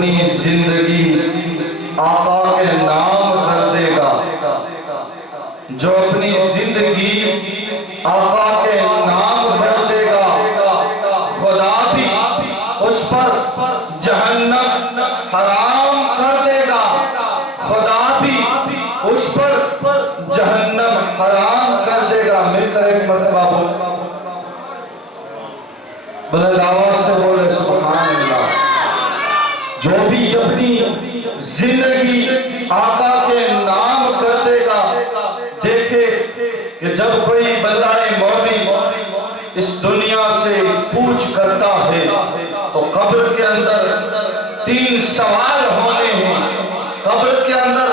اپنی زندگی آقا کے نام کر دے گا، جو اپنی زندگی آقا کے نام کر دے گا، خدا بھی اس پر جہنم حرام کر دے گا، خدا بھی اس پر جہنم حرام کر دے گا۔ مل کر ایک مرتبہ بلند آواز سے بولے سبحان اللہ۔ جو بھی اپنی زندگی آقا کے نام کر دے گا، دیکھے کہ جب کوئی بندہ مومن اس دنیا سے پوچھ کرتا ہے تو قبر کے اندر 3 سوال ہونے ہیں، قبر کے اندر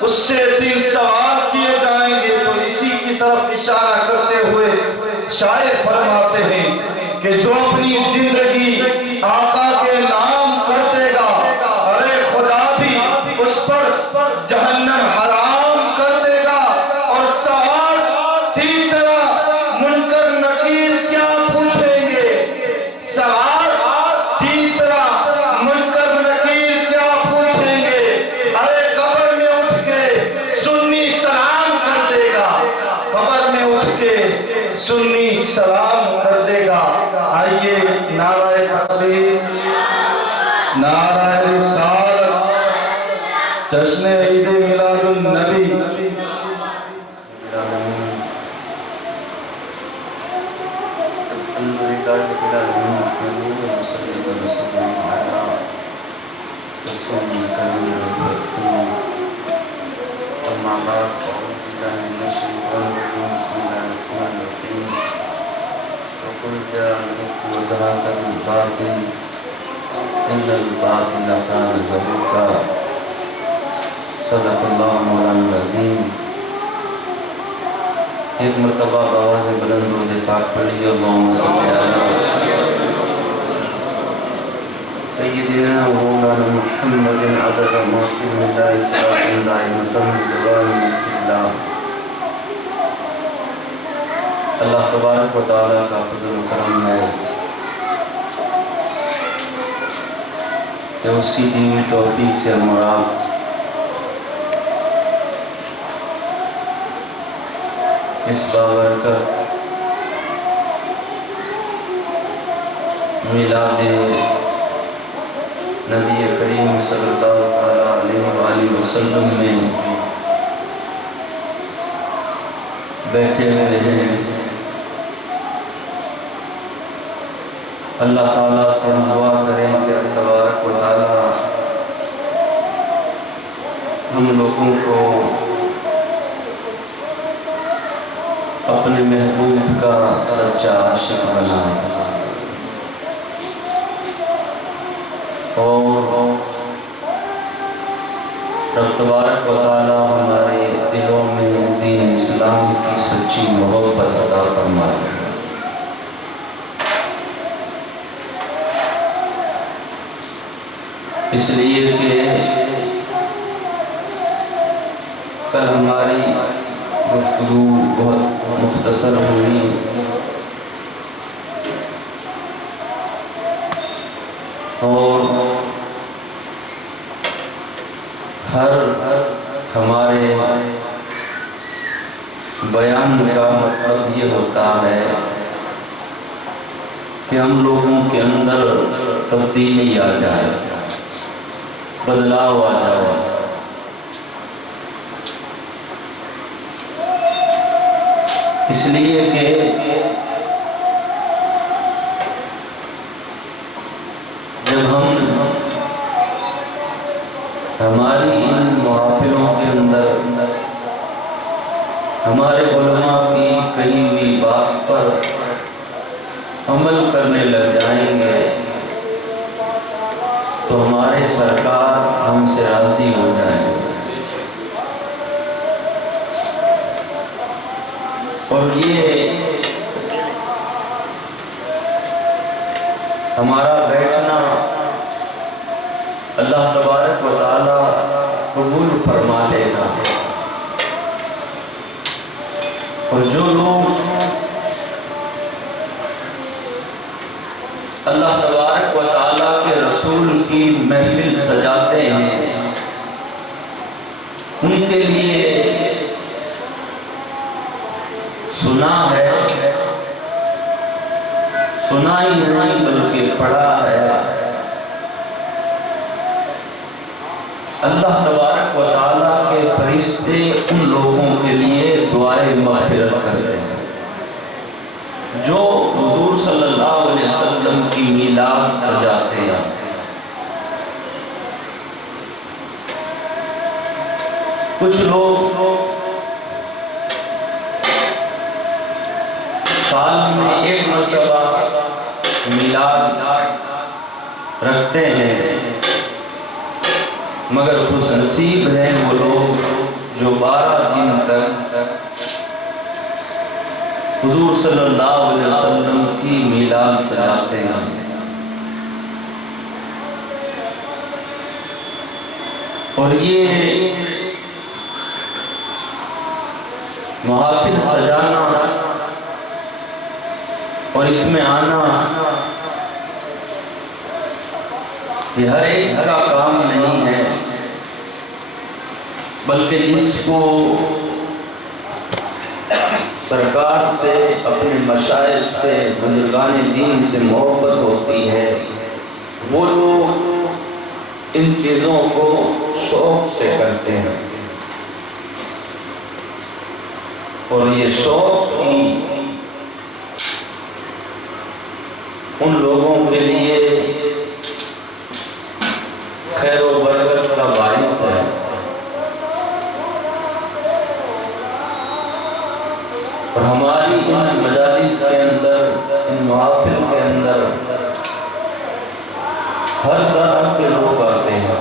اس سے 3 سوال کیے جائیں گے۔ تو اسی کی طرف اشارہ کرتے ہوئے شاعر فرماتے ہیں کہ جو اپنی زندگی آقا کے نام کر دے گا، ارے خدا بھی اس پر جہنم حرام کر دے گا۔ اور سوال تیسرا، منکر نکیر کیا پوچھیں گے؟ سوال تیسرا، منکر نکیر کیا پوچھیں گے؟ ارے قبر میں اٹھ کے سنی سلام کر دے گا، قبر میں اٹھ کے سنی سلام کر دے گا۔ آئیے نعرہ تکبیر، نعرہ رسالت، جشن عید میلاد النبی۔ وقل جاء الحق وزهق الباطل إن الباطل كان زهوقا صدق اللہ مولانا العظیم۔ ایک مرتبہ آواز بلند درود پاک پڑھیے، اللہم صلی علی سیدنا مولانا محمد عدد محسن اللہ صلاة اللہ مطمئن دوام اللہ۔ اللہ تبارک و تعالیٰ کا فضل و کرم ہے کہ اس کی دی ہوئی توفیق سے مراد اس بابرکت میلاد نبی کریم صلی اللہ علیہ وآلہ وسلم میں بیٹھے ہوئے ہیں۔ اللہ تعالیٰ سے ہم دعا کریں کہ تبارک و تعالیٰ ہم لوگوں کو اپنے محبوب کا سچا عاشق بنائے، اور رب تبارک و تعالیٰ ہمارے دلوں میں دین اسلام کی سچی محبت عطا فرمائے۔ اس لیے کہ کل ہماری گفتگو بہت مختصر ہوئی، اور ہر ہمارے بیان کا مطلب یہ ہوتا ہے کہ ہم لوگوں کے اندر تبدیلی آ جائے، بدلاؤ آ جائے۔ اس لیے کہ جب ہم ہماری ان محافلوں کے اندر ہمارے علماء کی کہی ہوئی بات پر عمل کرنے لگ جائیں گے تو ہمارے سرکار ہم سے راضی ہو جائیں گے۔ اور یہ ہمارا بیٹھنا اللہ تبارک و تعالیٰ قبول فرما لے گا۔ اور جو لوگ اللہ تبارک و تعالیٰ کے رسول کی محفل سجاتے ہیں ان کے لیے سنا ہے، سنا ہی نہیں بلکہ پڑھا ہے۔ اللہ تبارک و تعالیٰ کے فرشتے ان لوگوں کے لیے دعائے مغفرت کرتے ہیں جو حضور صلی اللہ علیہ وسلم کی میلاد سجاتے ہیں۔ کچھ لوگ سال میں ایک مرتبہ میلاد رکھتے ہیں، مگر خوش نصیب ہیں وہ لوگ جو 12 دن تک حضور صلی اللہ علیہ وسلم کی میلاد سجاتے ہیں۔ اور یہ محافل سجانا اور اس میں آنا یہ ہر ایک کا کام نہیں ہے، بلکہ جس کو سرکار سے، اپنے مشائخ سے، بزرگان دین سے محبت ہوتی ہے، وہ لوگ ان چیزوں کو شوق سے کرتے ہیں۔ اور یہ شوق ہی ان لوگوں کے لیے خیر و برکت کا باعث ہے۔ اور ہماری ان مجالس کے اندر، ان محافل کے اندر ہر طرح کے لوگ آتے ہیں۔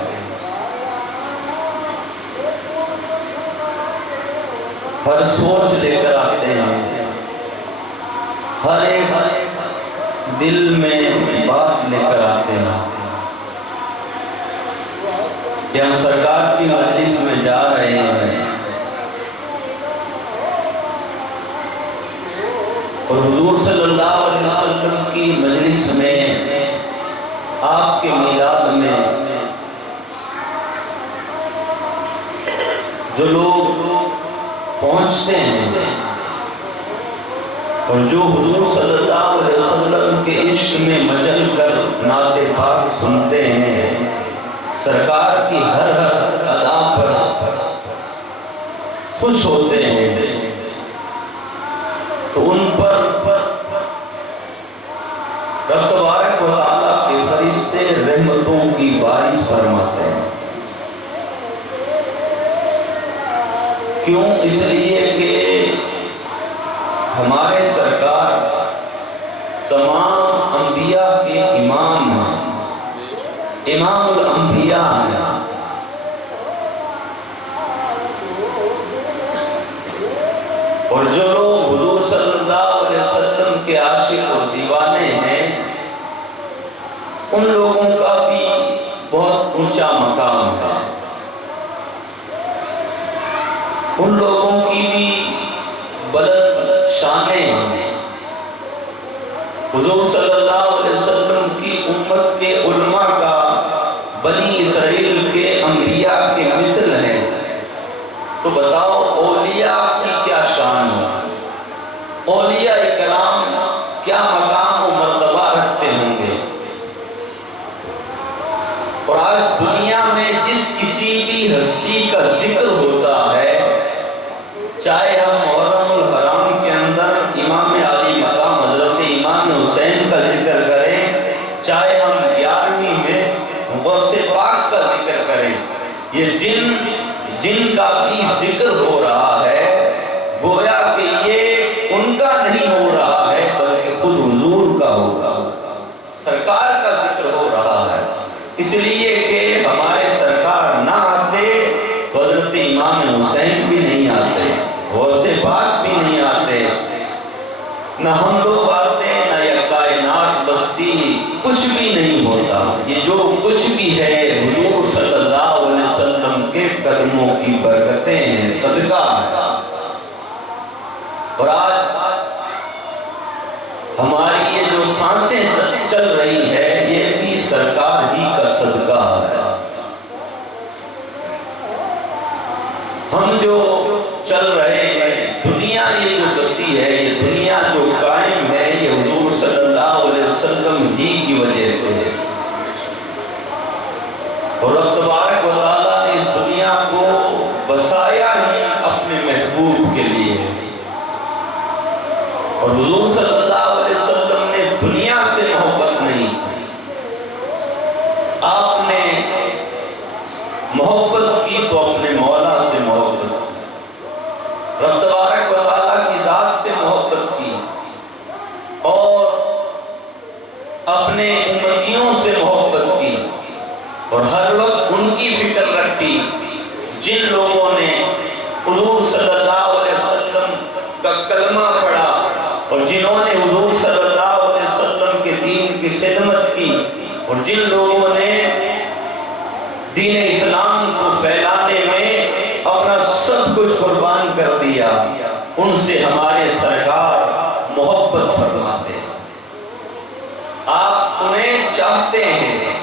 ہر سوچ لے کر آتے ہیں، ہر ایک دل میں بات لے کر آتے ہیں کہ ہم سرکار کی مجلس میں جا رہے ہیں اور حضور صلی اللہ علیہ وسلم کی مجلس میں، آپ کے میلاد میں جو لوگ پہنچتے ہیں اور جو حضور صلی اللہ علیہ وسلم کے عشق میں مچل کر نعت پاک سنتے ہیں، سرکار کی ہر ادا پر خوش ہوتے ہیں، تو ان پر رب تبارک و تعالیٰ کے فرشتے رحمتوں کی بارش فرماتے ہیں۔ کیوں؟ اس لیے کہ ہمارے سرکار تمام انبیاء کے امام ہیں، امام الانبیاء ہیں۔ اور جو لوگ حضور صلی اللہ علیہ وسلم کے عاشق اور دیوانے ہیں، ان لوگوں کا بھی بہت اونچا مقام ہے، ان لوگوں کی بھی بلند شانیں ہیں۔ حضور صلی اللہ علیہ وسلم کی امت کے علماء کا بنی اسرائیل کے انبیاء کے مثل ہیں، تو بتاؤ اولیاء کی کیا شان ہے؟ اولیاء اکرام کیا مقام و مرتبہ رکھتے ہوں گے؟ اور آج دنیا میں جس کسی بھی ہستی کا ذکر ہوتا ہے، چاہے ہم محرم الحرام کے اندر امام علی مقام حضرت امام حسین کا ذکر کریں، چاہے ہم 11ویں میں غوث پاک کا ذکر کریں، یہ جن کا بھی ذکر ہو رہا ہے، گویا کہ یہ ان کا نہیں ہو رہا ہے بلکہ خود حضور کا ہو رہا ہے، سرکار کا ذکر ہو رہا ہے۔ اس لیے کہ ہمارے سرکار نہ آتے تو حضرت امام حسین بھی نہیں آتے، غوث پاک بھی نہیں آتے، نہ ہم لوگ آتے، نہ یہ کائنات بستی، کچھ بھی نہیں ہوتا۔ یہ جو کچھ بھی ہے حضور صلی اللہ علیہ وسلم کے قدموں کی برکتیں ہیں، صدقہ ہے۔ اور آج ہماری یہ جو سانسیں چل رہی ہے، یہ بھی سرکار ہی کا صدقہ ہے۔ ہم جو چل رہے ہیں، دنیا یہ جو بسی ہے، یہ دنیا جو قائم ہے، یہ حضور صلی اللہ علیہ وسلم ہی کی وجہ سے ہے۔ اور رب تبارک و تعالیٰ نے اس دنیا کو بسایا ہی اپنے محبوب کے لیے، اور حضور صلی اللہ علیہ وسلم نے دنیا سے محبت نہیں، آپ نے محبت کی تو اپنے مولا سے محبت، رب تبارک و تعالیٰ کی ذات سے محبت کی، اور اپنے امتیوں سے محبت کی، اور ہر وقت ان کی فکر رکھی جن لوگوں نے حضور صلی اللہ علیہ وسلم کا کلمہ پڑھا، اور جنہوں نے حضور صلی اللہ علیہ وسلم کے دین کی خدمت کی، اور جن لوگوں نے دین اسلام کو پھیلانے میں اپنا سب کچھ قربان کر دیا، ان سے ہمارے سرکار محبت فرماتے ہیں، آپ انہیں چاہتے ہیں۔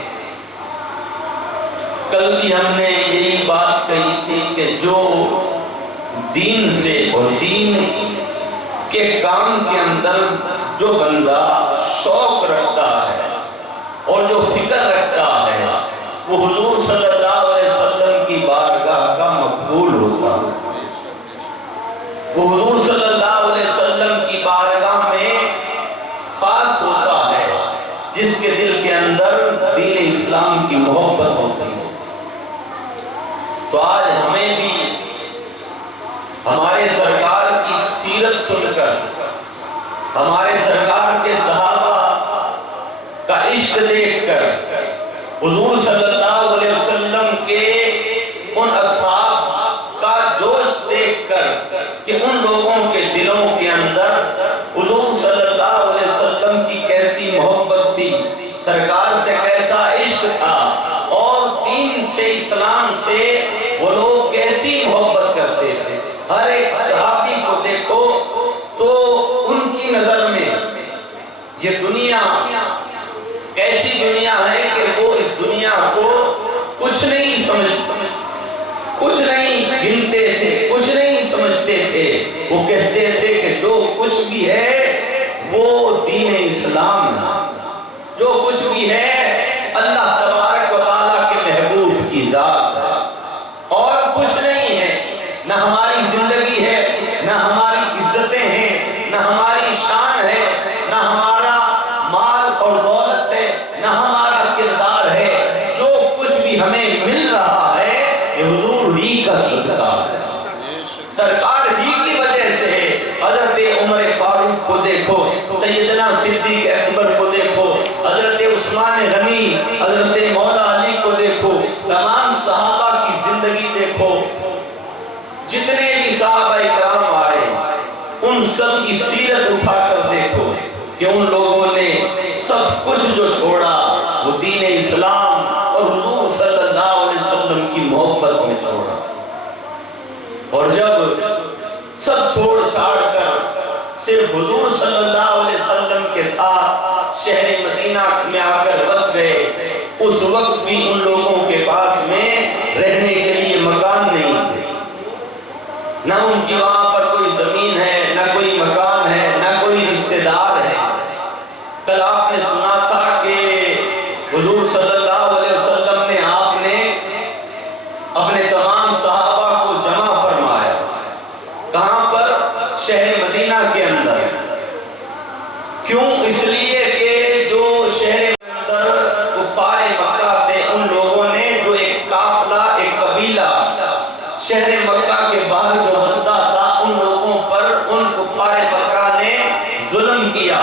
کل بھی ہم نے یہی بات کہی تھی کہ جو دین سے اور دین کے کام کے اندر جو بندہ شوق رکھتا ہے اور جو فکر رکھتا ہے، وہ حضور صلی اللہ علیہ وسلم کی بارگاہ کا مقبول ہوتا ہے، وہ حضور صلی اللہ علیہ وسلم کی بارگاہ میں خاص ہوتا ہے، جس کے دل کے اندر دین اسلام کی محبت ہوتی ہے۔ تو آج ہمیں بھی ہمارے سرکار کی سیرت سن کر، ہمارے سرکار کے صحابہ کا عشق دیکھ کر، حضور صلی اللہ علیہ وسلم کے ان اصحاب کا جوش دیکھ کر کہ ان لوگوں کے دلوں کے اندر حضور صلی اللہ علیہ وسلم کی کیسی محبت تھی، سرکار سے کیسا عشق تھا، اور دین سے، اسلام سے وہ لوگ کیسی محبت کرتے تھے۔ ہر ایک صحابی کو دیکھو تو ان کی نظر میں یہ دنیا ایسی دنیا ہے کہ وہ اس دنیا کو کچھ نہیں سمجھتے، کچھ نہیں گنتے تھے، کچھ نہیں سمجھتے تھے، وہ کہتے تھے کہ جو کچھ بھی ہے وہ دین اسلام ہے، جو کچھ بھی ہے اللہ تبارک و تعالیٰ کے محبوب کی ذات ہے، اور کچھ نہیں ہے، نہ ہماری زندگی ہے، نہ ہماری عزتیں ہیں، نہ ہماری شان ہے، نہ ہمارا مال اور دولت ہے، نہ ہمارا کردار ہے، جو کچھ بھی ہمیں مل رہا ہے یہ حضور ہی کا صدقہ ہے، سرکار ہی کی وجہ سے ہے۔ حضرت عمر فاروق کو دیکھو، سیدنا صدیق اکبر کو دیکھو، حضرت عثمان غنی، حضرت مولا علی کو دیکھو، تمام صحابہ کی زندگی دیکھو، جتنے بھی صحابہ اکرام آئے ان سب کی سیرت اٹھا کر دیکھو کہ ان لوگوں نے سب کچھ جو چھوڑا وہ دین اسلام اور حضور صلی اللہ علیہ وسلم کی محبت میں چھوڑا، اور جب سب چھوڑ چھاڑ کر صرف حضور صلی اللہ علیہ وسلم کے ساتھ شہر مدینہ میں آ کر بس گئے، اس وقت بھی ان لوگوں کے پاس میں رہنے کے لیے مکان نہیں تھے، نہ ان کی وہاں پر کوئی زمین ہے، نہ کوئی مکان ہے، نہ کوئی رشتہ دار ہے۔ کل آپ نے سنا تھا کہ حضور صلی اللہ علیہ وسلم نے آپ نے اپنے تمام صحابہ کو جمع فرمایا، کہاں پر؟ شہر مدینہ کے اندر۔ کیوں؟ اس لیے کہ جو شہر کے اندر کفار مکہ تھے، ان لوگوں نے جو ایک قافلہ، ایک قبیلہ شہر مکہ کے باہر جو بستا تھا، ان لوگوں پر ان کفار مکہ نے ظلم کیا،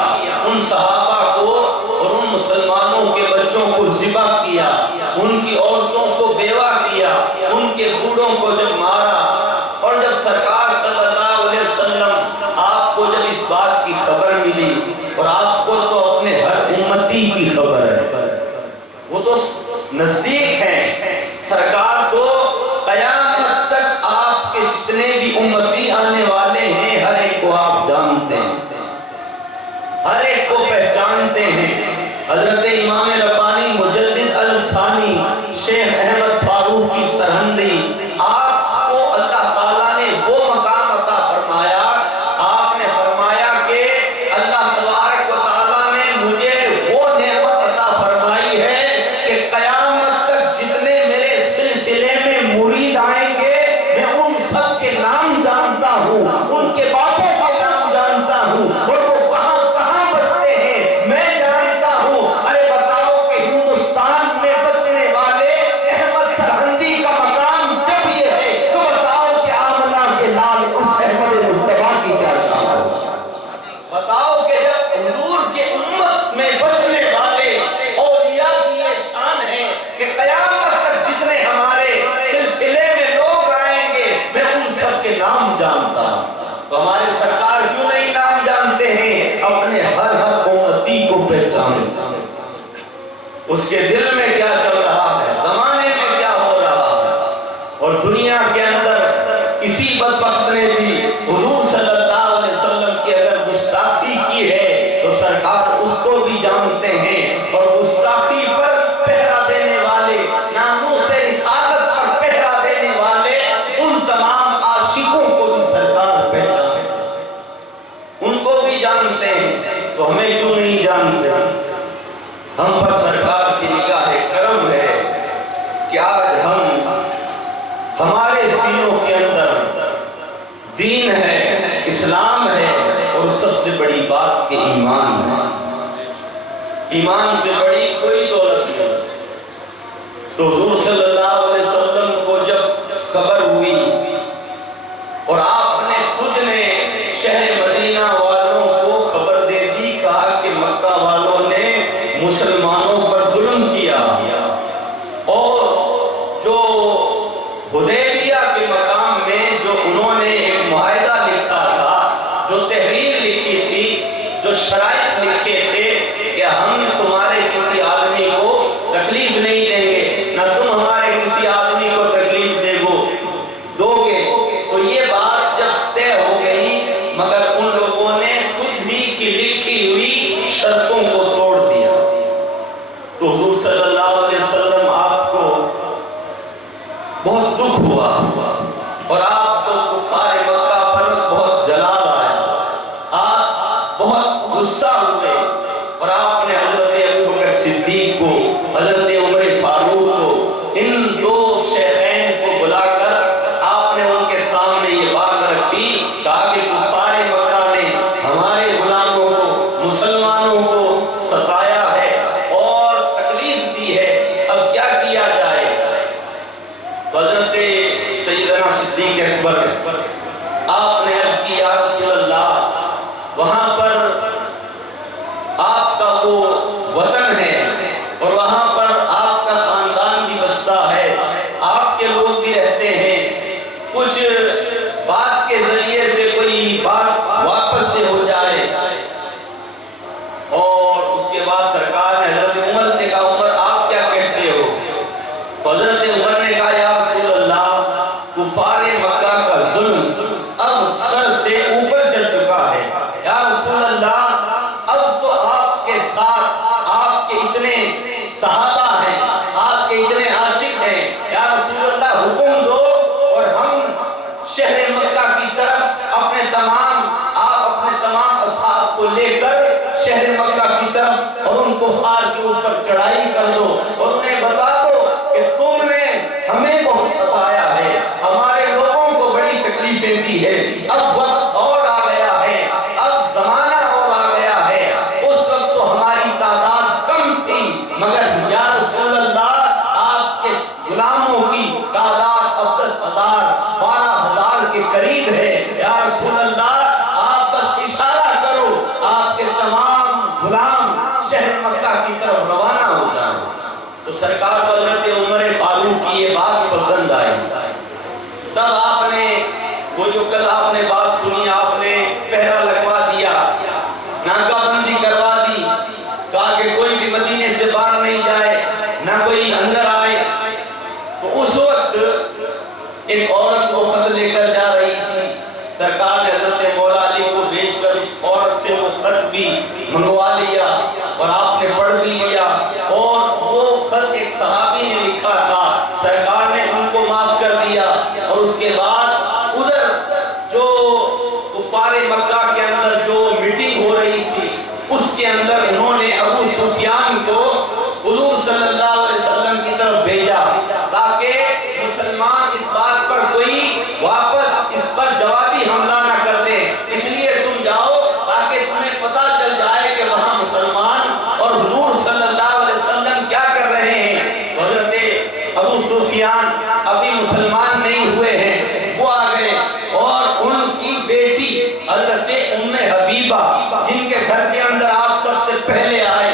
ان صحابہ کو اور ان مسلمانوں کے بچوں کو ذبح کیا، ان کی عورتوں کو بیوہ کیا، ان کے بوڑھوں کو جب مارا، اور جب سرکار صلی اللہ علیہ وسلم آپ کو جب اس بات کی خبر ملی، اور آپ کو تو اپنے ہر امتی کی خبر ہے، وہ تو نزدیک ہیں، سرکار تو قیامت تک آپ کے جتنے بھی امتی آنے والے ہیں ہر ایک کو آپ جانتے ہیں، ہر ایک کو پہچانتے ہیں۔ حضرت امام ربانی مجدد الثانی شیخ احمد فاروق کی سرہندی آپ کو اللہ تعالیٰ تو ہمارے سرکار کیوں نہیں نام جانتے ہیں؟ اپنے ہر امتی کو پہچانتے ہیں، اس کے دل میں کیا چل رہا ہے، زمانے میں کیا ہو رہا ہے۔ اور دنیا کے اندر کسی بدبخت نے بھی حضور صلی اللہ علیہ وسلم کی اگر گستاخی کی ہے تو سرکار اس کو بھی جانتے ہیں، اور گستاخی پر پہرا دینے والے، ناموس رسالت پر پہرا دینے والے ان تمام عاشقوں کو بھی سرکار پہچانتے ہیں، ان کو بھی جانتے ہیں۔ تو ہمیں کیوں نہیں جانتے؟ ہم پر سرکار کی نگاہ کرم ہے کہ آج ہمارے سینوں کے اندر دین ہے، اسلام ہے، اور سب سے بڑی بات کہ ایمان ہے۔ ایمان سے بڑی کوئی دولت نہیں۔ تو حضور صلی اللہ علیہ وسلم کو جب خبر ہوئی اور آپ نے خود نے شہر مدینہ والوں کو خبر دے دی، کہا کہ مکہ والوں نے مسلمانوں پر ظلم کیا، اور جو حدیبیہ کے مقام میں جو انہوں نے ایک معاہدہ لکھا تھا، جو تحریر لکھی تھی، جو شرائط لکھے تھے کہ ہم تمہارے کسی آدمی کو تکلیف نہیں دیں گے، نہ تم ہمارے کسی آدمی کو تکلیف دو گے، تو یہ بات جب طے ہو گئی، مگر ان لوگوں نے خود ہی کی لکھی ہوئی شرطوں کو توڑ دیا۔ تو حضور صلی اللہ علیہ وسلم آپ کو بہت دکھ ہوا، اور آپ کو کفار مکہ پر بہت جلال آیا، آپ بہت غصہ ہوئے، اور آپ نے حضرت ابوبکر صدیق کو، حضرت عمر فاروق کو، ان دو شیخین کو بلا کر آپ نے ان کے سامنے یہ بات رکھی، کہا کہ کفار مکہ نے ہمارے غلاموں کو، مسلمانوں کو ستایا ہے اور تکلیف دی ہے، اب کیا کیا جائے؟ حضرت سیدنا صدیق اکبر آپ نے عرض کی، یا رسول اللہ، وہاں پر آپ کا وہ وطن ہے، اور وہاں پر آپ کا خاندان بھی بستا ہے، آپ کے لوگ بھی رہتے ہیں، کچھ بات کے ذریعے سے کوئی بات واپس سے ہو جائے۔ اور اس کے بعد سرکار نے حضرت عمر سے کہا، عمر آپ کیا کہتے ہو؟ حضرت عمر نے کہا، یا رسول اللہ، کفار مکہ کا ظلم اب سر سے اوپر چڑھ چکا ہے، یا رسول اللہ، اب تو آپ کے ساتھ آپ کے اتنے صحابہ ہیں، آپ کے اتنے عاشق ہیں، یا رسول اللہ حکم دو، اور ہم شہر مکہ کی طرف آپ اپنے تمام اصحاب کو لے کر شہر مکہ کی طرف، اور ان کفار کے اوپر چڑھائی کر دو، اور انہیں بتا دو کہ تم نے ہمیں بہت ستایا ہے، ہمارے لوگوں کو بڑی تکلیفیں دی ہے، اب وقت اور آ گیا ہے، اب زمانہ اور آ گیا ہے، اس وقت تو ہماری تعداد کم تھی، مگر یا رسول اللہ، آپ کے غلاموں کی تعداد اب 10,000 12,000 کے قریب ہے، یا رسول اللہ، آپ بس اشارہ کرو، آپ کے تمام غلام شہر مکہ کی طرف روانہ ہو جائیں۔ تو سرکار کو حضرت عمر فاروق کی یہ بات پسند آئی، تب آپ نے وہ جو کل آپ نے بات سنی، آپ نے پہرا لگوا دیا، ناکہ بندی کروا دی، کہا کہ کوئی بھی مدینے سے باہر نہیں جائے، نہ کوئی اندر آئے۔ تو اس وقت ایک عورت وہ خط لے کر جا رہی تھی، سرکار نے حضرت مولا علی کو بھیج کر اس عورت سے وہ خط بھی منگوا لیا، اور آپ نے پڑھ بھی لیا، اور وہ خط ایک صحابی نے لکھا تھا، سرکار نے ان کو معاف کر دیا۔ اور اس کے بعد ادھر جو کفار مکہ کے اندر جو میٹنگ ہو رہی تھی، اس کے اندر انہوں نے ابو سفیان کو حضور صلی اللہ علیہ وسلم کی طرف بھیجا، تاکہ مسلمان اس بات پر کوئی واپس اس پر جوابی حملہ نہ کر دیں، اس لیے تم جاؤ تاکہ تمہیں پتہ چل جائے کہ وہاں مسلمان اور حضور صلی اللہ علیہ وسلم کیا کر رہے ہیں۔ حضرت ابو سفیان ابھی مسلمان نہیں ہوئے ہیں، وہ آ گئے، اور ان کی بیٹی حضرت ام حبیبہ، جن کے گھر کے اندر آپ سب سے پہلے آئے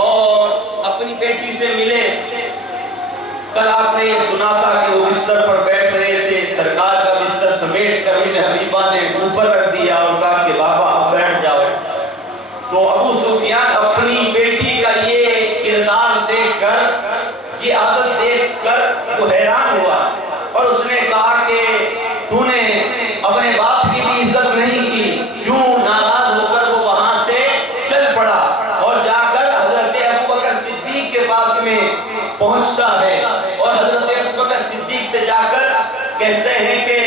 اور اپنی بیٹی سے ملے۔ کل آپ نے یہ سنا تھا کہ وہ بستر پر بیٹھ رہے تھے، سرکار کا بستر سمیٹ کر ام حبیبہ نے اوپر رکھ دیا اور کہا کہ بابا اب بیٹھ جاؤ۔ تو ابو سفیان اپنی بیٹی کا یہ کردار دیکھ کر، یہ عادت دیکھ کر وہ حیران ہوا، اور اس نے کہا کہ تو نے اپنے باپ کی بھی عزت نہیں کی، کیوں؟ ناراض ہو کر وہ وہاں سے چل پڑا اور جا کر حضرت ابوبکر صدیق کے پاس میں پہنچتا ہے، اور حضرت ابوبکر صدیق سے جا کر کہتے ہیں کہ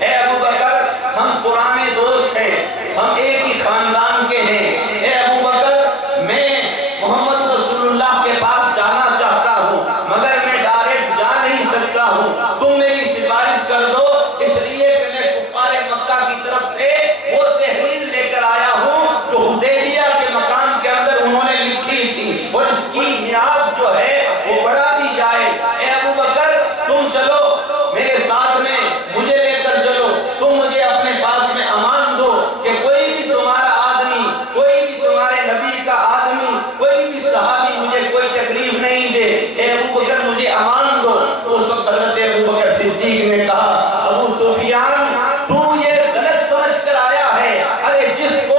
اے ابوبکر، ہم پرانے دوست ہیں، ہم ایک ہی خاندان کے ہیں، اے ابوبکر میں محمد رسول اللہ کے پاس جانا چاہتا ہوں مگر میں ڈائریکٹ جا نہیں سکتا ہوں، تم میری سفارش کر دو، اس لیے کہ میں کفار مکہ کی طرف سے وہ تحریر لے کر آیا ہوں جو حدیبیہ کے مقام کے اندر انہوں نے لکھی تھی، اور اس کی میعاد جو ہے وہ بڑھا دی جائے۔ اے ابوبکر تم چلو میرے ساتھ میں، مجھے لے کر چلو، تم مجھے اپنے پاس میں امان دو کہ کوئی بھی تمہارا آدمی، کوئی بھی تمہارے نبی کا آدمی، کوئی بھی صحابی مجھے کوئی تکلیف نہیں دے، اے ابوبکر مجھے امان دو۔ تو اس وقت حضرت ابوبکر صدیق نے کہا ابو سفیان تو یہ غلط سمجھ کر آیا ہے، ارے جس کو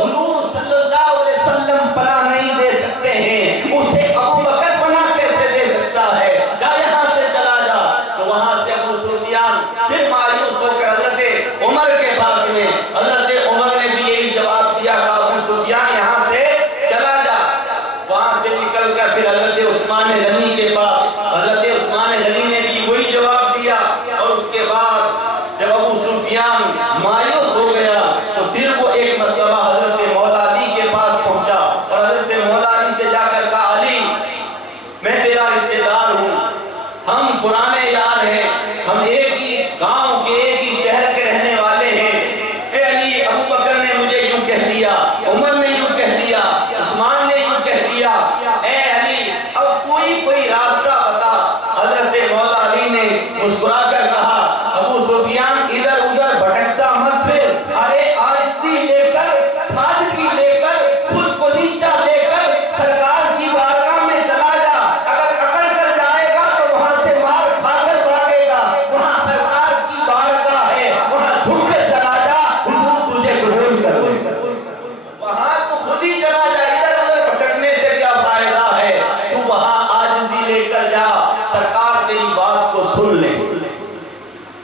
حضور صلی اللہ علیہ وسلم پناہ نہیں دے سکتے ہیں اسے ابوبکر پناہ کیسے دے سکتا ہے، جا یہاں سے چلا جا۔ تو وہاں سے ابو سفیان پھر مایوس ہو کر حضرت عمر کے پاس میں، حضرت عمر نے بھی یہی جواب دیا کہ ابو سفیان یہاں سے چلا جا۔ وہاں سے نکل کر پھر حضرت عثمان غنی کے پاس، حضرت عثمان غنی نے بھی وہی جواب دیا، اور اس کے بعد جب ابو سفیان مایوس ہو گیا تو پھر وہ ایک مرتبہ حضرت مولا علی کے پاس پہنچا، اور حضرت مولا علی سے جا کر کہا علی میں تیرا رشتہ دار ہوں، ہم پرانے یار ہیں، ہم ایک ہی گاؤں کے ایک ہی شہر کے رہنے والے ہیں، اے علی ابوبکر نے مجھے یوں کہہ دیا، عمر نے یوں کہہ دیا، عثمان نے یوں کہہ دیا، اے علی اب کوئی راستہ بتا۔ حضرت مولا علی نے مسکرا کر کہا ابو سفیان ادھر ادھر بھٹکتا مت پھر، ارے عاجزی لے کر، سادگی لے کر، خود کو نیچا لے کر سرکار کی بارگاہ میں چلا جا، اگر اکڑ کر جائے گا تو وہاں سے مار کھا کر بھاگے گا، وہاں سرکار کی بارگاہ ہے، وہاں جھک کر چلا جا، حضور تجھے قبول کر لے گا، وہاں تو خود ہی چلا جا، ادھر ادھر بھٹکنے سے کیا فائدہ ہے، تو وہاں عاجزی لے کر جا، سرکار تیری بات کو سن لے۔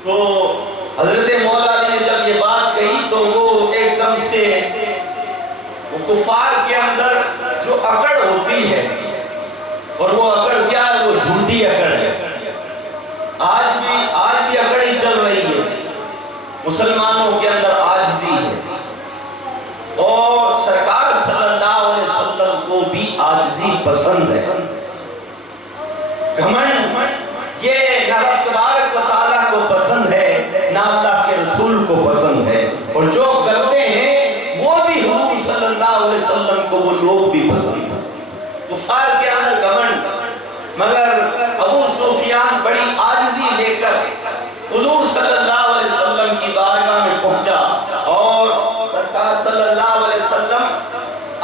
تو حضرت مولا علی نے جب یہ بات کہی تو وہ ایک دم سے وہ کفار کے اندر جو اکڑ ہوتی ہے، اور وہ اکڑ کیا ہے، وہ جھوٹی اکڑ ہے، آج بھی اکڑ ہی چل رہی ہے، مسلمانوں کے اندر عاجزی ہے، اور سرکار صلی اللہ علیہ وسلم کو بھی عاجزی پسند ہے۔ گھمنڈ یہ نہ رب تبارک و تعالیٰ کو پسند ہے نہ اللہ کے رسول کو پسند ہے، اور جو کرتے ہیں وہ بھی حضور صلی اللہ علیہ وسلم کو وہ لوگ بھی پسند ہیں۔ کفار کے اندر گھمنڈ، مگر ابو سفیان بڑی عاجزی لے کر حضور صلی اللہ علیہ وسلم کی بارگاہ میں پہنچا، اور سرکار صلی اللہ علیہ وسلم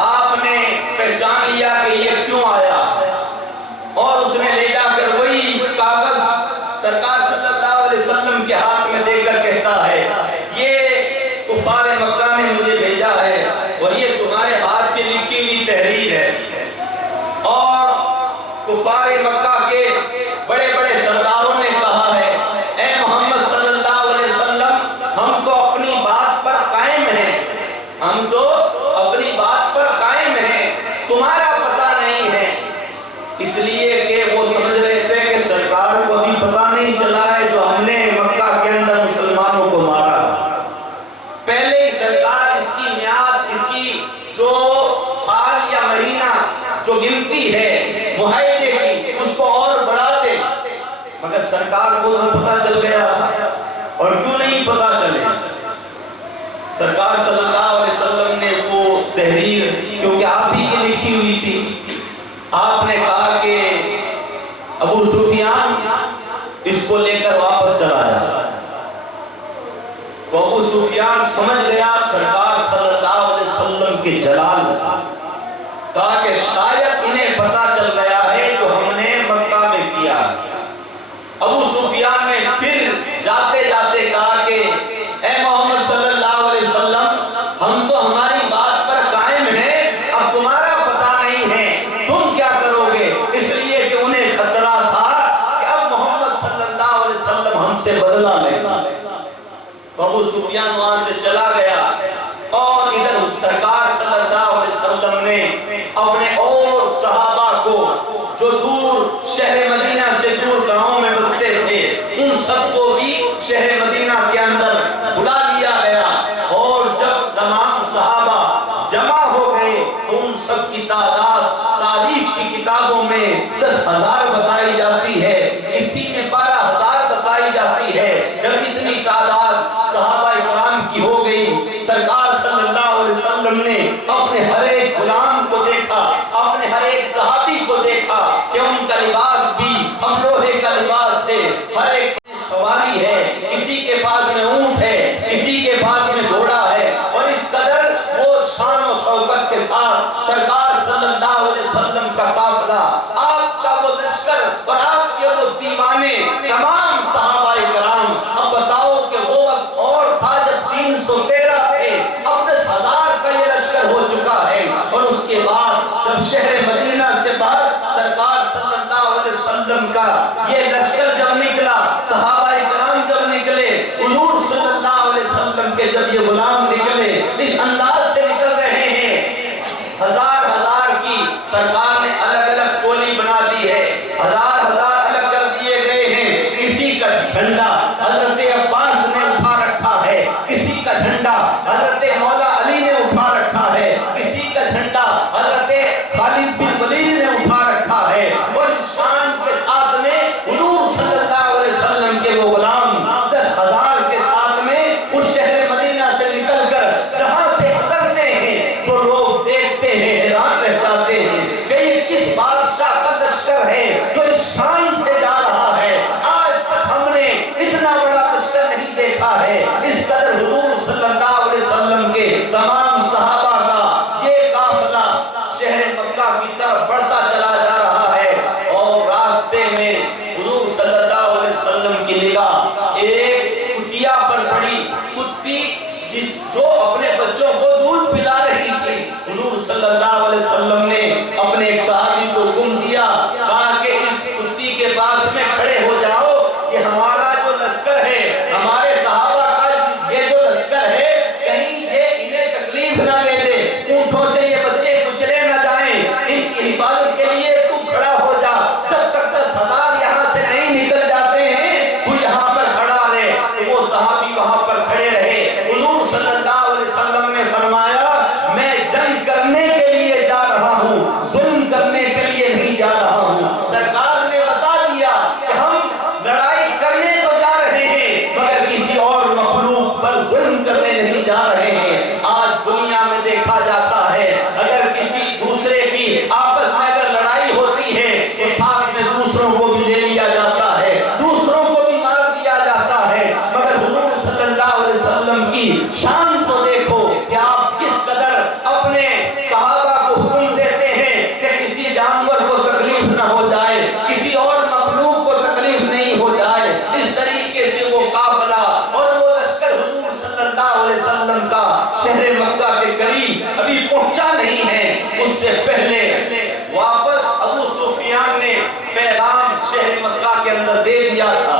آپ نے پہچان لیا کہ یہ کیوں آیا، اور اس نے لے جا کر وہی کاغذ سرکار صلی اللہ علیہ وسلم کے ہاتھ میں دے کر کہتا ہے یہ کفار مکہ نے مجھے بھیجا ہے، اور یہ تمہارے ہاتھ کی لکھی ہوئی تحریر ہے، اور کفار مکہ کے بڑے بڑے سرداروں نے کہا ہے اے محمد صلی اللہ علیہ وسلم ہم تو اپنی بات پر قائم ہیں، ہم تو اپنی بات پر قائم ہیں، تمہارا پتہ نہیں ہے، اس لیے کہ وہ سمجھ رہے تھے کہ سرکار کو ابھی پتہ نہیں چلا ہے جو ہم نے مکہ کے اندر مسلمانوں کو مارا، پہلے ہی سرکار اس کی میعاد، اس کی جو سال یا مہینہ جو گنتی ہے معاہدے کی اس کو اور بڑھاتے، مگر سرکار کو تو پتہ چل گیا، اور کیوں نہیں پتہ چلے، سرکار صلی اللہ علیہ وسلم نے وہ تحریر کیونکہ آپ ہی کی لکھی ہوئی تھی، آپ نے کہا کہ ابو سفیان اس کو لے کر واپس چلا جا، تو ابو سفیان سمجھ گیا سرکار صلی اللہ علیہ وسلم کے جلال سے، کہا کہ شاید انہیں پتہ چل گیا ہے جو ہم نے مکہ میں کیا۔ ابو سفیان نے پھر جاتے جاتے کہا کہ اے محمد صلی سے بدلہ لینا۔ تو ابو سفیان وہاں سے چلا گیا اور ادھر سرکار صلی اللہ علیہ وسلم نے اپنے اور صحابہ کو جو دور شہر مدینہ سے دور گاؤں میں بستے تھے ان سب کو بھی شہر مدینہ کے اندر بلا لیا گیا، اور جب تمام صحابہ جمع ہو گئے تو ان سب کی تعداد تاریخ کی کتابوں میں 10,000 بتائی جاتی ہے، اسی میں 12,000 بتائی جاتی ہے۔ جب اتنی تعداد صحابہ کرام کی ہو گئی، سرکار صلی اللہ علیہ وسلم نے اپنے ہر ایک غلام کو دیکھا، اپنے ہر ایک صحابی کو دیکھا کہ ان کا لباس بھی ہم لوہے کا لباس ہے، ہر ایک سواری ہے، کسی کے پاس میں اونٹ ہے، کسی کے پاس میں گھوڑا ہے، اور اس قدر وہ شان و شوکت کے ساتھ سرکار صلی اللہ علیہ وسلم کا قافلہ، آپ کا وہ لشکر اور آپ کے وہ دیوانے، تمام صحابہ کرام۔ اب بتاؤ کہ وہ وقت اور تھا جب 313 تھے، اب 10,000 کا یہ لشکر ہو چکا ہے، اور اس کے بعد جب شہر مدینہ سے باہر سرکار صلی اللہ علیہ وسلم کا یہ لشکر جب نکلا، صحابہ کرام جب نکلے، حضور صلی اللہ علیہ وسلم کے جب یہ غلام نکلے، اس انداز سے نکل رہے ہیں، ہزار ہزار کی سرکار نے الگ الگ ٹولی بنا دی ہے، ہزار ہزار الگ کر دیے گئے ہیں، کسی کا جھنڈا حضرت عباس نے اٹھا رکھا ہے، کسی کا جھنڈا حضرت مولا علی نے اٹھا رکھا ہے، کسی کا جھنڈا حضرت خالد بن ولید نے اٹھا رکھا ہے، اور اس شان کے ساتھ میں حضور صلی اللہ علیہ وسلم کے وہ غلام 10,000 کے ساتھ میں اس شہر مدینہ سے نکل کر جہاں سے اترتے ہیں، جو لوگ دیکھتے ہیں حیران رہ جاتے ہیں کہ یہ کس بادشاہ کا لشکر ہے جو اس شان سے جا رہا ہے، آج تک ہم نے اتنا بڑا لشکر نہیں دیکھا ہے۔ اس قدر حضور صلی اللہ علیہ وسلم کے تمام صحابہ کا یہ قافلہ شہر مکہ کی طرف بڑھتا چلا جا رہا ہے، اور راستے میں حضور صلی اللہ علیہ وسلم کی نگاہ ایک کتیا پر پڑی، کتی جو اپنے بچوں کو دودھ پلا رہی تھی۔ حضور صلی اللہ علیہ وسلم نے اپنے ایک صحابی کو حکم دیا، کہا کہ اس کتی کے پاس میں کھڑے ہو جاؤ، کہ ہمارا جو لشکر ہے، ہمارے صحابہ کا یہ جو لشکر ہے، کہیں یہ انہیں تکلیف نہ دے دے، اونٹوں سے یہ بچے کچلے نہ جائیں، ان کی حفاظت کے لیے تو کھڑا ہو جا، جب تک 10,000 یہاں سے نہیں نکل جاتے ہیں تو یہاں پر کھڑا رہے۔ تو وہ صحابی وہاں پر کھڑے رہے۔ حضور صلی اللہ علیہ وسلم نے فرمایا، میں جنگ کرنے کے لیے جا رہا ہوں، ظلم کرنے کے لیے نہیں جا رہا ہوں۔ سرکار نے بتا دیا کہ ہم لڑائی کرنے تو جا رہے ہیں مگر کسی اور مخلوق پر ظلم کرنے نہیں جا رہے ہیں۔ آج دنیا میں دیکھا جاتا ہے، اگر کسی دوسرے کی آپس میں اگر لڑائی ہوتی ہے تو ساتھ میں دوسروں کو بھی لے لیا جاتا ہے، دوسروں کو بھی مار دیا جاتا ہے، مگر حضور صلی اللہ علیہ وسلم کی شان تو دیکھو کہ آپ کس قدر اپنے صحابہ کو حکم دیتے ہیں کہ کسی جانور کو تکلیف نہ ہو جائے، کسی اور مخلوق کو تکلیف نہیں ہو جائے۔ اس طریقے سے وہ قافلہ اور وہ لشکر حضور صلی اللہ علیہ وسلم کا شہر مکہ کے قریب ابھی پہنچا نہیں ہے، اس سے پہلے واپس ابو سفیان نے پیغام شہر مکہ کے اندر دے دیا تھا۔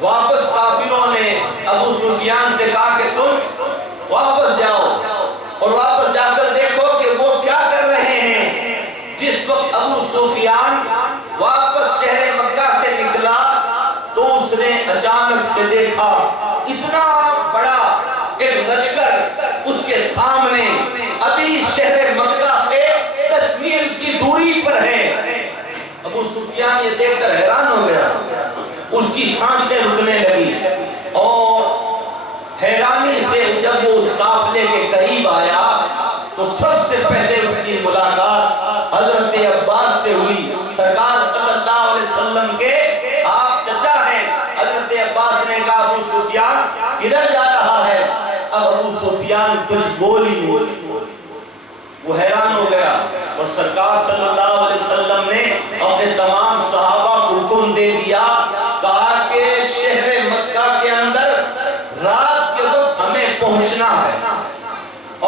واپس کافروں نے ابو سفیان سے کہا کہ تم واپس جاؤ اور واپس جا کر دیکھو کہ وہ کیا کر رہے ہیں۔ جس وقت ابو سفیان واپس شہر مکہ سے نکلا تو اس نے اچانک سے دیکھا اتنا بڑا ایک لشکر اس کے سامنے ابھی شہر مکہ سے 10 میل کی دوری پر ہے۔ ابو سفیان یہ دیکھ کر حیران ہو گیا، اس کی سانسیں رکنے لگی، اور حیرانی سے جب وہ اس قافلے کے قریب آیا تو سب سے پہلے اس کی ملاقات حضرت عباس سے ہوئی۔ سرکار صلی اللہ علیہ وسلم کے آپ چچا ہیں۔ حضرت عباس نے کہا ابو سفیان کدھر جا رہا ہے؟ اب ابو سفیان کچھ بول ہی نہیں سکتا، وہ حیران ہو گیا، اور سرکار صلی اللہ علیہ وسلم نے اپنے تمام صحابہ کو حکم دے دیا، کہا کہ شہر مکہ کے اندر رات کے وقت ہمیں پہنچنا ہے،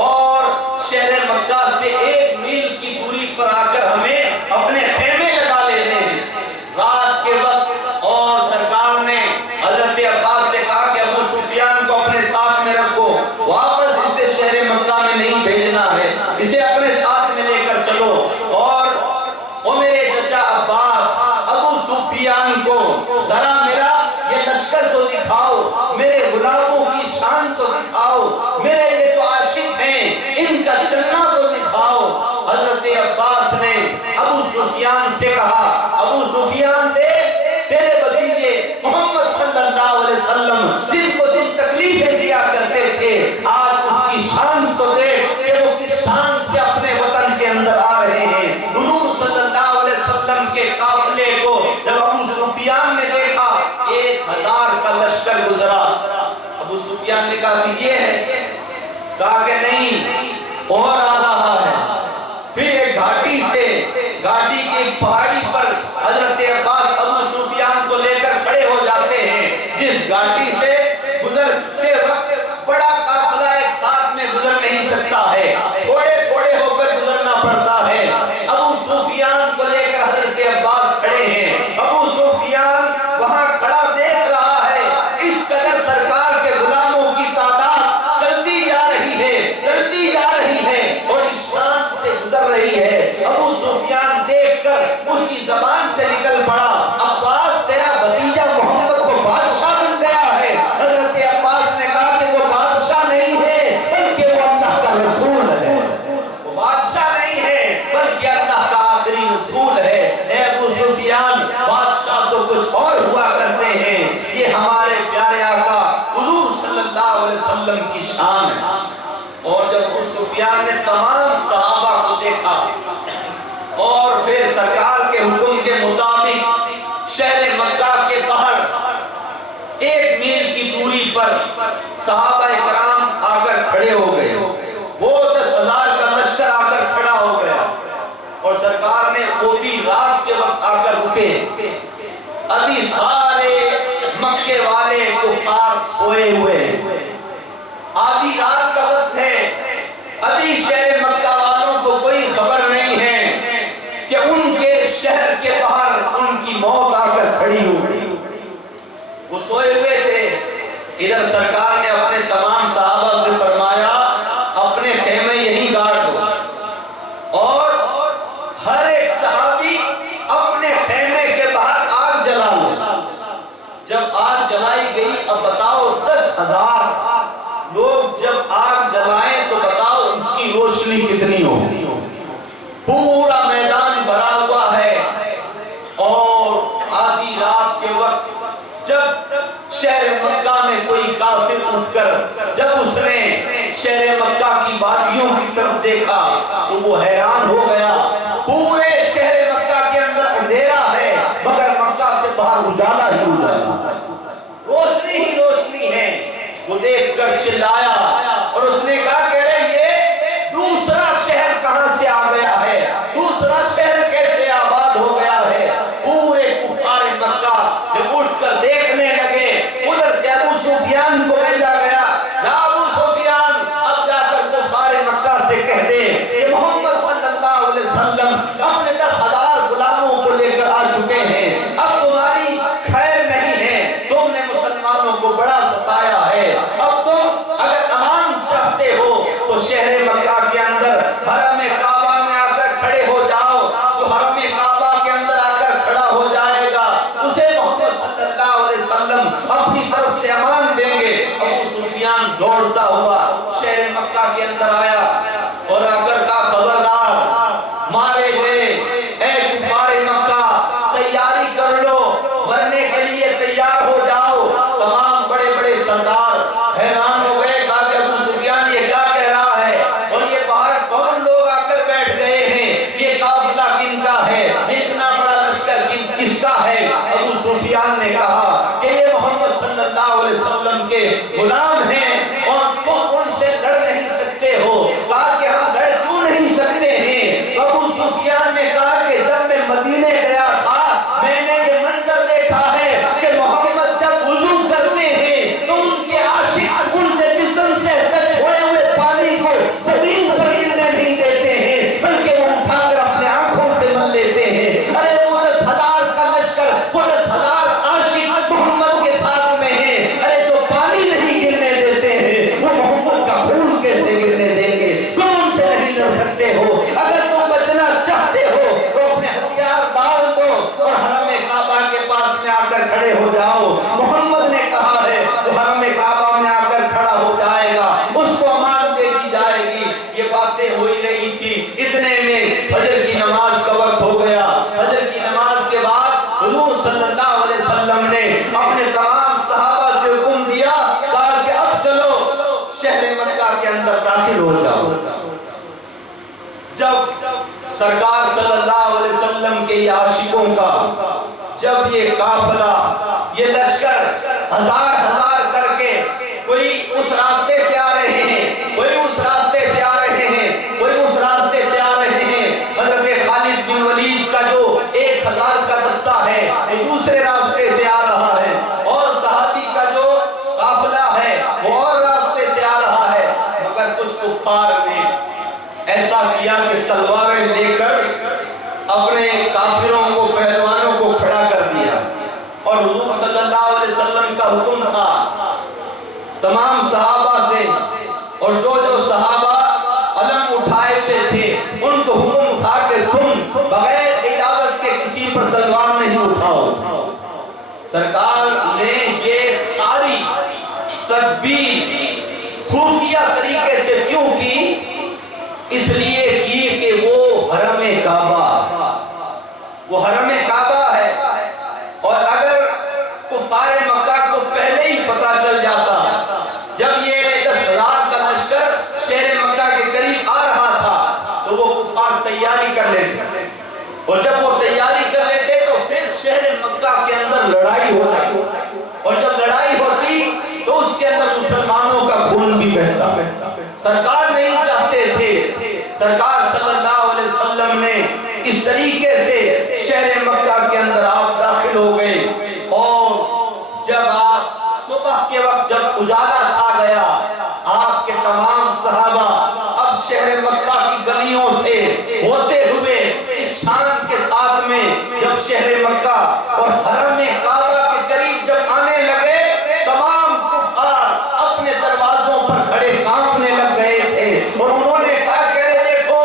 اور شہر مکہ سے 1 میل کی دوری پر آ کر ہمیں اپنے خیمے لگا لینے ہیں رات کے وقت۔ اور سرکار نے عباس نے ابو سفیان سے کہا ابو سفیان تیرے بھتیجے محمد صلی اللہ علیہ وسلم جن کو دن تکلیفیں دیا کرتے تھے آج اس کی شان تو دیکھ کہ وہ کس شان سے اپنے وطن کے اندر آ رہے ہیں۔ حضور صلی اللہ علیہ وسلم کے قافلے کو جب ابو سفیان نے دیکھا 1000 کا لشکر گزرا، ابو سفیان نے کہا کہ یہ ہے، کہا کہ نہیں اور آ رہا ہے۔ پھر ایک گھاٹی کی پہاڑی پر حضرت عباس ابو سفیان کو لے کر کھڑے ہو جاتے ہیں، جس گھاٹی سے گزرتے وقت بڑا قافلہ ایک ساتھ میں گزر نہیں سکتا ہے، تھوڑے تھوڑے ہو کر گزرنا پڑتا ہے۔ ابو سفیان کو لے کر حضرت عباس کھڑے ہیں، ابو سفیان وہاں کھڑا دیکھ رہا ہے اس قدر سرکار کے غلاموں کی تعداد چلتی جا رہی ہے اور اس شان سے گزر رہی ہے۔ ابو سفیان دیکھ کر اس کی زبان سے نکل پڑا عباس تیرا بھتیجا محمد کو بادشاہ بن گیا ہے۔ حضرت عباس نے کہا کہ وہ بادشاہ نہیں ہے بلکہ وہ اللہ کا رسول ہے، وہ بادشاہ نہیں ہے بلکہ اللہ کا آخری رسول ہے۔ اے ابو سفیان بادشاہ تو کچھ اور ہوا کرتے ہیں، یہ ہمارے پیارے آقا حضور صلی اللہ علیہ وسلم کی شان ہے۔ اور جب ابو سفیان نے تمام صحابہ کو دیکھا اور پھر سرکار کے حکم کے مطابق شہر مکہ کے باہر 1 میل کی دوری پر صحابہ کرام آ کر کھڑے ہو گئے، وہ 10,000 کا لشکر آ کر کھڑا ہو گیا اور سرکار نے وہ بھی رات کے وقت آ کر رکے۔ ابھی سارے مکے والے کفار سوئے ہوئے، آدھی رات کا وقت ہے، ابھی شہر مکہ والوں کو کوئی خبر نہیں ہے کہ ان کے شہر کے باہر ان کی موت آ کر کھڑی ہو گئی، وہ سوئے ہوئے تھے۔ ادھر سرکار نے اپنے تمام صحابہ سے فرمایا اپنے خیمے یہی گاڑ دو اور ہر ایک صحابی اپنے خیمے کے باہر آگ جلا لو۔ جب آگ جلائی گئی اب بتاؤ 10,000 لوگ جب آگ جلائیں تو بتاؤ اس کی روشنی کتنی ہو، پورا میدان بھرا ہوا ہے۔ اور آدھی رات کے وقت جب شہر مکہ میں کوئی کافر اٹھ کر جب اس نے شہر مکہ کی وادیوں کی طرف دیکھا تو وہ حیران ہو گیا، پورے شہر مکہ کے اندر اندھیرا ہے مگر مکہ سے باہر اجالا ہی اجالا، روشنی ہی روشنی ہے۔ وہ دیکھ کر چلایا اور اس نے کہا کہ یہ دوسرا شہر کہاں سے آ گیا ہے، دوسرا شہر کیسے آباد ہو گیا ہے۔ پورے کفار مکہ جب اٹھ کر دیکھنے لگے، ادھر سے ابو سفیان کو بھیجا گیا، یا ابو سفیان اب جا کر کفار مکہ سے کہہ دے کہ محمد صلی اللہ علیہ وسلم اپنے 10,000 غلاموں کو لے کر آ چکے ہیں، اب تمہاری خیر نہیں ہے، تم نے مسلمانوں کو بڑا ستایا ہے، اب تم اگر امان چاہتے ہو تو شہر مکہ کے اندر حرم کعبہ میں آ کر کھڑے ہو جاؤ، جو حرم کعبہ کے اندر آ کر کھڑا ہو جائے گا اسے محمد صلی اللہ علیہ وسلم اپنی طرف سے امان دیں گے۔ ابو سفیان دوڑتا ہوا شہر مکہ کے اندر آیا اور آ کر کہا خبردار مارے گئے، اے کفار مکہ تیاری کر لو، مرنے کے لیے تیار ہو جاؤ۔ تمام بڑے بڑے سردار حیران ہو گئے، کہا کہ ابو سفیان یہ کیا کہہ رہا ہے اور یہ باہر کون لوگ آ کر بیٹھ گئے ہیں، یہ قافلہ کن کا ہے، اتنا بڑا لشکر کس کا ہے؟ ابو سفیان نے کہا کہ یہ محمد صلی اللہ علیہ وسلم کے غلام ہیں اور تم ان سے لڑ نہیں سکتے ہو۔ کہا کہ ہم لڑ کیوں نہیں سکتے ہیں؟ ابو سفیان نے کہا کہ جب میں مدینے گیا تھا میں نے یہ منظر دیکھا ہے کہ محمد جب وضو کرتے ہیں تو ان کے عاشق ان سے جسم سے ٹچ ہوئے ہوئے پانی کو زمین پر گرنے نہیں دیتے ہیں بلکہ وہ اٹھا کر اپنے آنکھوں سے مل لیتے ہیں۔ ارے وہ 10,000 کا لشکر، وہ 10,000 عاشق محمد کے ساتھ میں ہیں، ارے جو پانی نہیں گرنے دیتے ہیں وہ محمد کا خون کیسے گرنے دیں گے؟ تم ان سے نہیں لڑ سکتے ہو، اگر تم بچنا چاہتے ہو تو اپنے ہتھیار ڈال دو اور حرم کعبہ کے پاس میں آ کر کھڑے ہو جاؤ۔ محمد نے کہا ہے تو حرم کعبہ میں آ کر کھڑا ہو جائے گا، اس کو امان دے دی جائے گی۔ یہ باتیں ہو ہی رہی تھی، اتنے میں فجر کی نماز کا وقت ہو گیا۔ فجر کی نماز کے بعد حضور صلی اللہ علیہ وسلم نے اپنے تمام صحابہ سے حکم دیا، کہا کہ اب چلو شہر مکہ کے اندر داخل ہو جاؤ۔ جب سرکار صلی اللہ علیہ وسلم کے یہ عاشقوں کا جب یہ قافلہ، یہ لشکر ہزار ہزار کر کے کوئی اس راستے سے آ رہے ہیں، کوئی اس راستے سے آ رہے ہیں، کوئی اس راستے سے آ رہے ہیں، حضرت خالد بن ولید کا جو 1000 کا دستہ ہے یہ دوسرے راستے سے آ رہا ہے، اور صحابی کا جو قافلہ ہے وہ اور راستے سے آ رہا ہے، مگر کچھ کفار نے ایسا کیا کہ تلواریں لے کر اپنے کافروں کو، پہلوانوں کو کھڑا کر دیا، اور حضور صلی اللہ علیہ وسلم کا حکم تھا تمام صحابہ سے، اور جو جو صحابہ علم اٹھائے ہوئے تھے ان کو حکم تھا کہ تم بغیر اجازت کے کسی پر تلوار نہیں اٹھاؤ۔ سرکار نے یہ ساری تدبیر خفیہ طریقے سے کیوں کی؟ اس لیے کی کہ وہ حرم کعبہ ہے، اور اگر کفار مکہ کو پہلے ہی پتہ چل جاتا، جب یہ 10,000 کا لشکر شہر مکہ کے قریب آ رہا تھا تو وہ کفار تیاری کر لیتے، اور جب وہ تیاری کر لیتے تو پھر شہر مکہ کے اندر لڑائی ہو جاتی، اور جب لڑائی ہوتی تو اس کے اندر مسلمانوں کا خون بھی بہتا۔ سرکار نہیں چاہتے تھے، سرکار صلی اللہ علیہ وسلم نے اس طریقے سے شہر مکہ کے اندر آپ داخل ہو گئے، اور جب آپ صبح کے وقت جب اجالا چھا گیا، آپ کے تمام صحابہ اب شہر مکہ کی گلیوں سے ہوتے ہوئے اس شان کے ساتھ میں جب شہر مکہ اور حرم کعبہ کے قریب جب آنے لگے، تمام کفار اپنے دروازوں پر کھڑے کانپنے لگ گئے تھے، اور انہوں نے کہا کہ دیکھو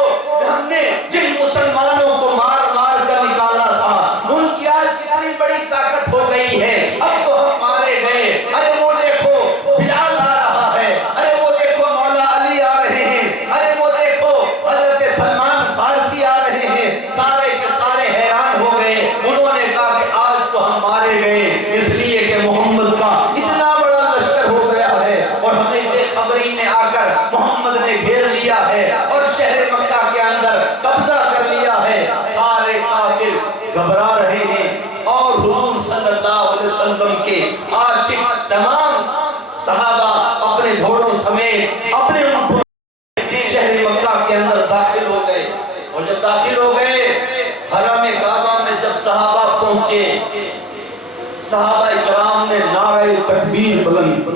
ہم نے جن مسلمانوں کو مار مار کر نکالا تھا ان کی آج کتنی بڑی طاقت ہو گئی ہے، اب تو ہم مارے گئے۔ ارے وہ دیکھو بلال آ رہا ہے، ارے وہ دیکھو مولا علی آ رہے ہیں، ارے وہ دیکھو حضرت سلمان فارسی آ رہے ہیں، سارے کے سارے حیران ہو گئے۔ انہوں نے کہا کہ آج تو ہم مارے گئے، اس لیے کہ محمد کا اتنا بڑا لشکر ہو گیا ہے، اور ہمیں بے خبری میں آ کر محمد نے گھیر لیا ہے اور شہر مکہ کے اندر قبضہ کر لیا ہے۔ سارے کافر گھبرا رہے ہیں، اور حضور صلی اللہ علیہ وسلم کے عاشق تمام صحابہ اپنے گھوڑوں سمیت اپنے اونٹوں شہر مکہ کے اندر داخل ہو گئے، اور جب داخل ہو گئے حرم کعبہ میں جب صحابہ پہنچے، صحابہ کرام نے نعرہ تکبیر بلند،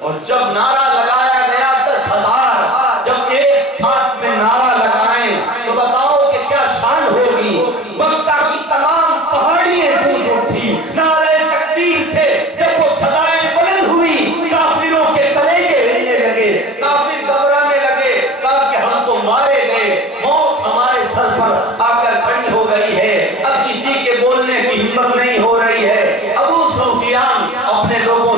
اور جب نعرہ لگایا گیا 10,000 جب ایک ساتھ میں نعرہ لگائیں تو بتاؤ کہ کیا شان ہوگی۔ مکہ کی تمام پہاڑیاں گونج اٹھی نعرہ تکبیر سے، جب وہ صدائیں بلند ہوئی کافروں کے کلیجے ہلنے لگے، کافر گھبرانے لگے، کہا کہ ہم تو مارے گئے، موت ہمارے سر پر آ کر کھڑی ہو گئی ہے، اب کسی کے بولنے کی ہمت نہیں ہو رہی ہے۔ ابو سفیان اپنے لوگوں